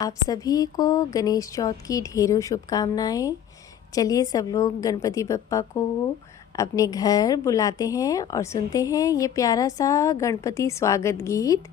आप सभी को गणेश चौथ की ढेरों शुभकामनाएं। चलिए सब लोग गणपति बप्पा को अपने घर बुलाते हैं और सुनते हैं ये प्यारा सा गणपति स्वागत गीत।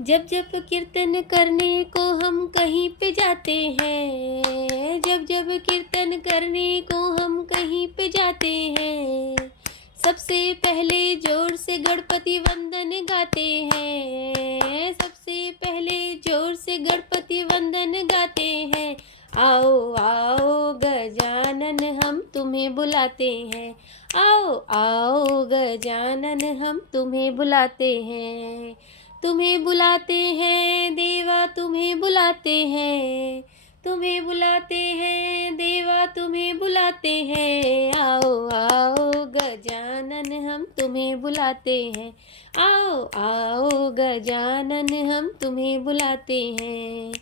जब जब कीर्तन करने को हम कहीं पे जाते हैं, जब जब कीर्तन करने को हम कहीं पे जाते हैं, सबसे पहले जोर से गणपति वंदन गाते हैं, सबसे पहले जोर से गणपति वंदन गाते हैं। आओ आओ गजानन हम तुम्हें बुलाते हैं, आओ आओ गजानन हम तुम्हें बुलाते हैं, तुम्हें बुलाते हैं देवा तुम्हें बुलाते हैं, तुम्हें बुलाते हैं देवा तुम्हें बुलाते हैं। आओ आओ गजानन हम तुम्हें बुलाते हैं, आओ आओ गजानन हम तुम्हें बुलाते हैं।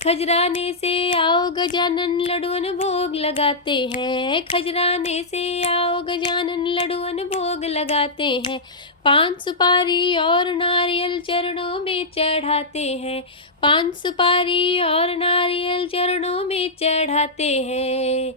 खजराने से आओ गजानन लडुअन भोग लगाते हैं, खजराने से आओ गजानन लडुअन भोग लगाते हैं। पान सुपारी और नारियल चरणों में चढ़ाते हैं, पान सुपारी और नारियल चरणों में चढ़ाते हैं।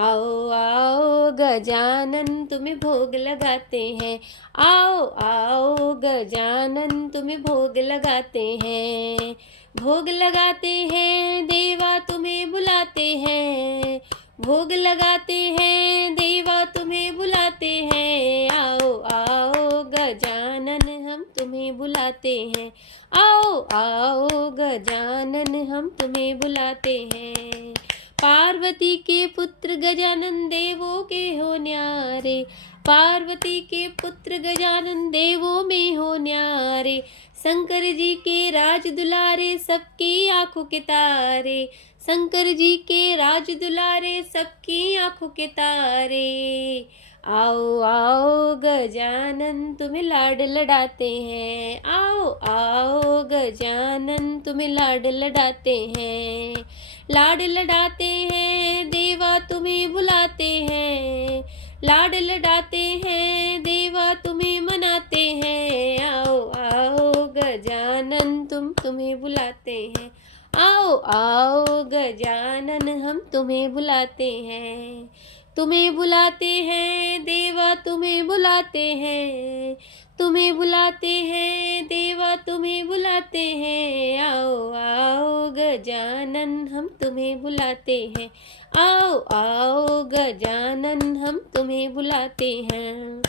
आओ आओ गजानन तुम्हें भोग लगाते हैं, आओ आओ गजानन तुम्हें भोग लगाते हैं, भोग लगाते हैं देवा तुम्हें बुलाते हैं, भोग लगाते हैं देवा तुम्हें बुलाते हैं। आओ आओ गजानन हम तुम्हें बुलाते हैं, आओ आओ गजानन हम तुम्हें बुलाते हैं। पार्वती के पुत्र गजानन देवों के हो न्यारे, पार्वती के पुत्र गजानन देवों में हो न्यारे। शंकर जी के राज दुलारे सबकी आंखों के तारे, शंकर जी के राज दुलारे सबकी आंखों के तारे। आओ आओ गजानन तुम्हें लाड लडाते हैं, आओ आओ गजानन तुम्हें लाड लडाते हैं, लाड लडाते हैं देवा तुम्हें बुलाते हैं, लाड लडाते हैं देवा तुम्हें मनाते हैं। आओ आओ गजानन तुम्हें बुलाते हैं, आओ आओ गजानन हम तुम्हें बुलाते हैं, तुम्हें बुलाते हैं देवा तुम्हें बुलाते हैं, तुम्हें बुलाते हैं देवा तुम्हें बुलाते हैं। आओ आओ गजानन हम तुम्हें बुलाते हैं, आओ आओ गजानन हम तुम्हें बुलाते हैं।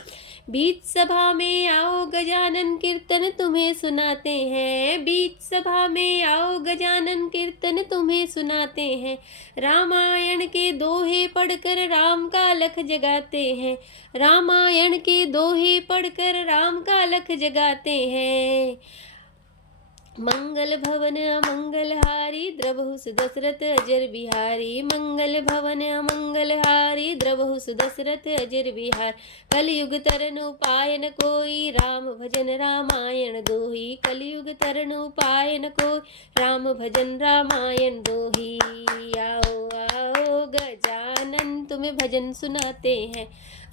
बीच सभा में आओ गजानन कीर्तन तुम्हें सुनाते हैं, बीच सभा में आओ गजानन कीर्तन तुम्हें सुनाते हैं। रामायण के दोहे पढ़कर राम का लख जगाते हैं, रामायण के दोहे पढ़कर राम का लख जगाते हैं। मंगल भवन अमंगलहारी द्रवहुस दशरथ अजर बिहारी, मंगल भवन अमंगलहारी द्रवहुस दशरथ अजर बिहार। कलयुग तरन उपाय न कोई राम भजन रामायण दोही, कलयुग तरन उपाय न कोई राम भजन रामायण दोही। आओ आओ गजानन तुम्हें भजन सुनाते हैं,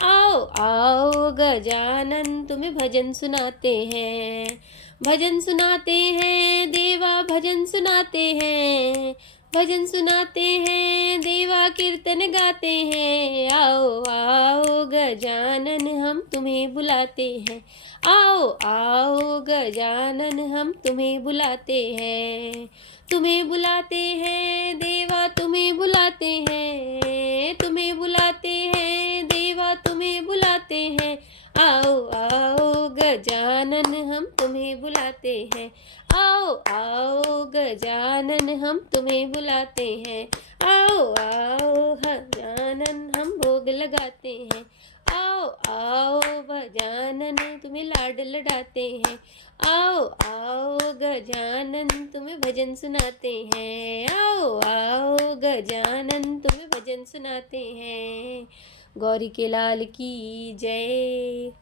आओ आओ गजानन तुम्हें भजन सुनाते हैं, भजन सुनाते हैं देवा भजन सुनाते हैं, भजन सुनाते हैं देवा कीर्तन गाते हैं। आओ आओ गजानन हम तुम्हें बुलाते हैं, आओ आओ गजानन हम तुम्हें बुलाते हैं, तुम्हें बुलाते हैं देवा तुम्हें बुलाते हैं, तुम्हें बुलाते हैं देवा तुम्हें बुलाते हैं। आओ आओ गजानन हम तुम्हें बुलाते हैं, आओ आओ गजानन हम तुम्हें बुलाते हैं, आओ आओ गजानन हम भोग लगाते हैं, आओ आओ गजानन तुम्हें लाड लडाते हैं, आओ आओ गजानन तुम्हें भजन सुनाते हैं, आओ आओ गजानन तुम्हें भजन सुनाते हैं। गौरी के लाल की जय।